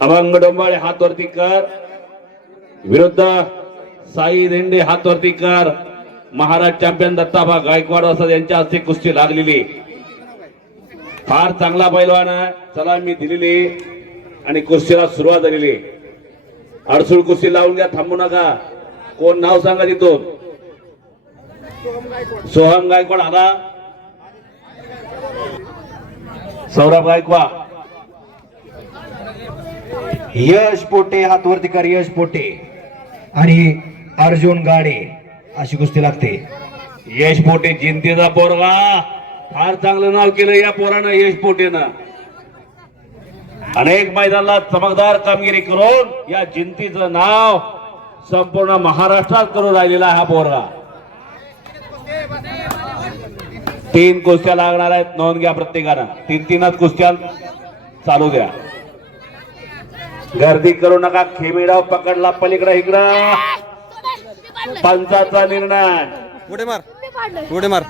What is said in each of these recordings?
अभंग डोंबाळे हात वरती कर. विरुद्ध साई रेंडे हात वरती कर. महाराज चॅम्पियन दत्ताबा गायकवाड असं यांच्या हस्ते कुस्ती लागलेली. फार चांगला पैलवान आहे. चला मी दिलेली आणि कुस्तीला सुरुवात झालेली. अडसूळ कुस्ती लावून घ्या थांबू नका. कोण नाव सांगा तिथून? सोहम गायकवाड आला. सौरभ गायकवाड. यश पोटे हातवरती कर यश पोटे आणि अर्जुन गाडे अशी कुस्ती लागते. यश पोटे जिंतीचा पोरगा. फार चांगलं नाव केलं या पोरानं यश पोटेनं अनेक मैदानाला चमकदार कामगिरी करून या जिंतीचं नाव संपूर्ण महाराष्ट्रात करून राहिलेला हा पोरगा. तीन कुस्त्या लागणार आहेत नोंद घ्या प्रत्येकानं. तीन तीनच कुस्त्या चालू द्या. गर्दी करू नका. खेमीडाव पकडला पलीकडे इकडं. पंचाचा निर्णय. पुढे मार. पुढे मार.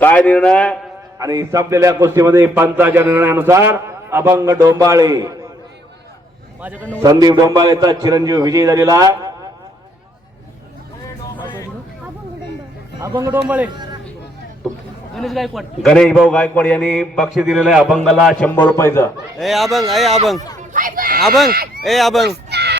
काय निर्णय? आणि संपलेल्या कुस्तीमध्ये पंचाच्या निर्णयानुसार अभंग डोंबाळे. संदीप डोंबाळेचा चिरंजीव विजयी झालेला आहे. अभंग डोंबळे. गणेश गायकवाड. गणेश भाऊ गायकवाड यांनी बक्षीस दिलेलं आहे अभंगाला शंभर रुपयाचं. ए अभंग ए अभंग. अभंग ए अभंग